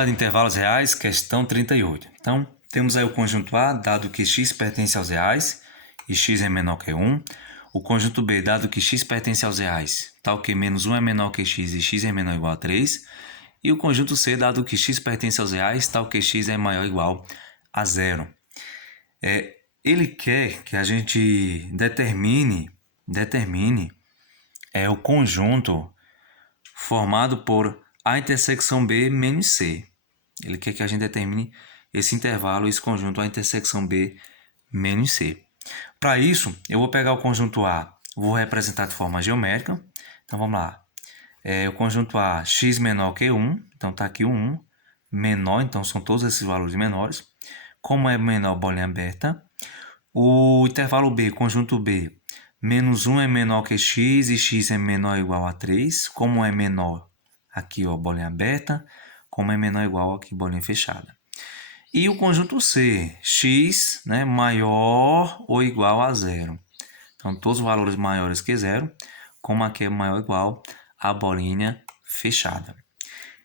Unidade de intervalos reais, questão 38. Então, temos aí o conjunto A, dado que x pertence aos reais e x é menor que 1. O conjunto B, dado que x pertence aos reais, tal que menos 1 é menor que x e x é menor ou igual a 3. E o conjunto C, dado que x pertence aos reais, tal que x é maior ou igual a 0. Ele quer que a gente determine o conjunto formado por A intersecção B menos C. Ele quer que a gente determine esse intervalo, esse conjunto A intersecção B menos C. Para isso, eu vou pegar o conjunto A, vou representar de forma geométrica. Então, vamos lá. O conjunto A, x menor que 1. Então, está aqui o 1. Menor, então, são todos esses valores menores. Como é menor, bolinha aberta. O intervalo B, conjunto B, menos 1 é menor que x e x é menor ou igual a 3. Como é menor, aqui, ó, bolinha aberta. Como é menor ou igual, aqui, bolinha fechada. E o conjunto C, x, né, maior ou igual a 0. Então, todos os valores maiores que 0, como aqui é maior ou igual a bolinha fechada.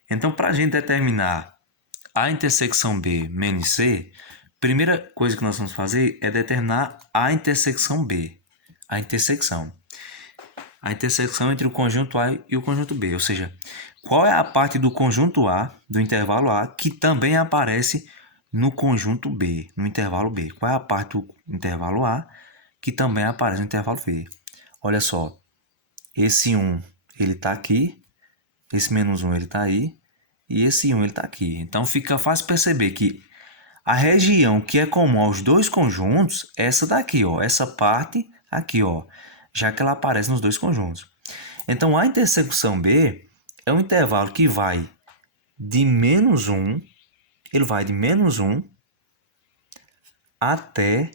Então, para a gente determinar a intersecção B menos C, primeira coisa que nós vamos fazer é determinar a intersecção B. A intersecção entre o conjunto A e o conjunto B. Ou seja, qual é a parte do conjunto A, do intervalo A, que também aparece no conjunto B, no intervalo B? Qual é a parte do intervalo A que também aparece no intervalo B? Olha só, esse 1 ele está aqui, esse menos 1 ele está aí, e esse 1 ele está aqui. Então fica fácil perceber que a região que é comum aos dois conjuntos é essa daqui, ó, essa parte aqui, ó, já que ela aparece nos dois conjuntos. Então a intersecção B é um intervalo que vai de menos 1, ele vai de menos 1 até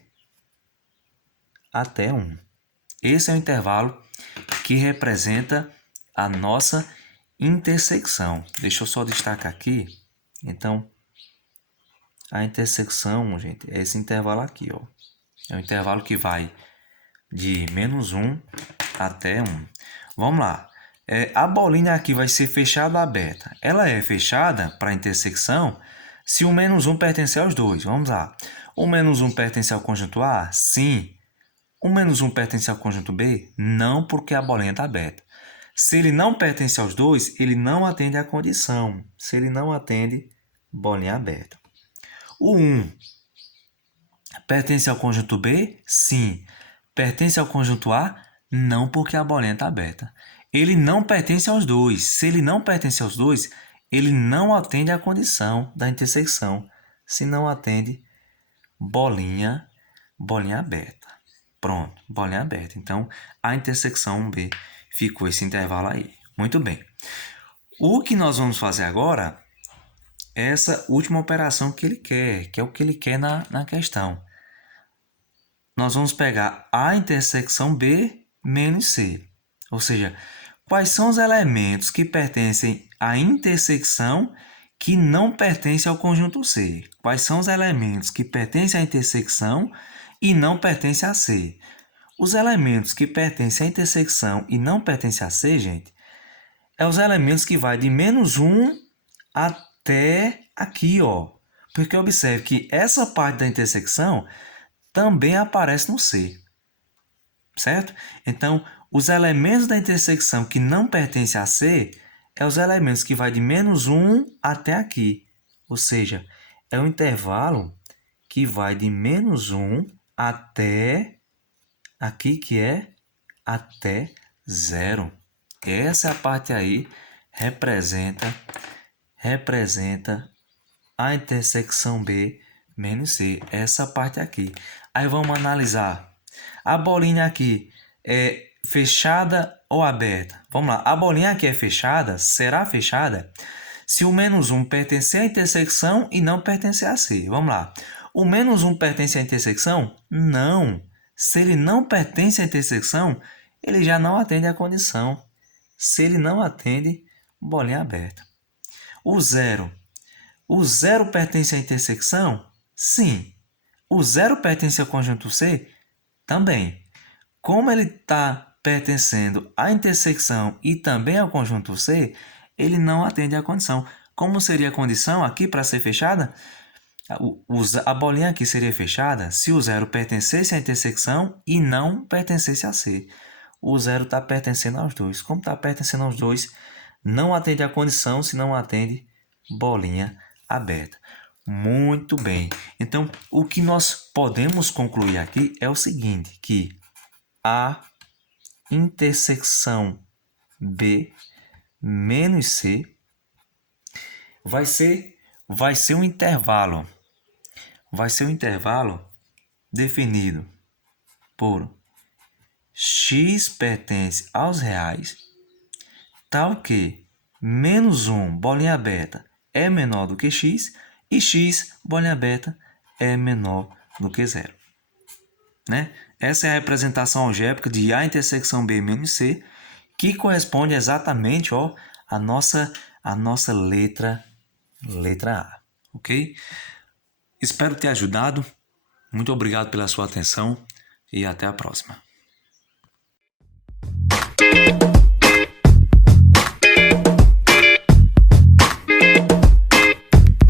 1. Esse é o intervalo que representa a nossa intersecção. Deixa eu só destacar aqui. Então, a intersecção, gente, é esse intervalo aqui, ó. É um intervalo que vai de menos 1 até 1. Vamos lá. A bolinha aqui vai ser fechada ou aberta? Ela é fechada para a intersecção se o menos 1 pertencer aos dois. Vamos lá. O menos 1 pertence ao conjunto A? Sim. O menos 1 pertence ao conjunto B? Não, porque a bolinha está aberta. Se ele não pertence aos dois, ele não atende à condição. Se ele não atende, bolinha aberta. O 1 pertence ao conjunto B? Sim. Pertence ao conjunto A? Não, porque a bolinha está aberta. Ele não pertence aos dois. Se ele não pertence aos dois, ele não atende à condição da intersecção. Se não atende, bolinha aberta. Pronto, bolinha aberta. Então, a intersecção B ficou esse intervalo aí. Muito bem. O que nós vamos fazer agora é essa última operação que ele quer, que é o que ele quer na questão. Nós vamos pegar a intersecção B menos C. Ou seja, quais são os elementos que pertencem à intersecção que não pertencem ao conjunto C? Quais são os elementos que pertencem à intersecção e não pertencem a C? Os elementos que pertencem à intersecção e não pertencem a C, gente, é os elementos que vai de menos 1 até aqui, ó. Porque observe que essa parte da intersecção também aparece no C, certo? Então, os elementos da intersecção que não pertencem a C é os elementos que vai de menos 1 até aqui. Ou seja, é um intervalo que vai de menos 1 até aqui, que é até 0. Essa parte aí representa a intersecção B menos C. Essa parte aqui. Aí vamos analisar. A bolinha aqui é fechada ou aberta? Vamos lá. A bolinha aqui é fechada, será fechada se o menos 1 pertencer à intersecção e não pertencer a C. Vamos lá. O menos 1 pertence à intersecção? Não. Se ele não pertence à intersecção, ele já não atende à condição. Se ele não atende, bolinha aberta. O 0. O 0 pertence à intersecção? Sim. O 0 pertence ao conjunto C? Também. Como ele está pertencendo à intersecção e também ao conjunto C, ele não atende à condição. Como seria a condição aqui para ser fechada? A bolinha aqui seria fechada se o 0 pertencesse à intersecção e não pertencesse a C. O 0 está pertencendo aos dois. Como está pertencendo aos dois, não atende a condição se não atende bolinha aberta. Muito bem. Então, o que nós podemos concluir aqui é o seguinte, que a intersecção B menos C vai ser um intervalo. Vai ser um intervalo definido por x pertence aos reais, tal que menos 1, bolinha aberta, é menor do que x, e x, bolinha aberta, é menor do que 0. Né? Essa é a representação algébrica de A intersecção B menos C, que corresponde exatamente à nossa letra A. Ok? Espero ter ajudado. Muito obrigado pela sua atenção e até a próxima.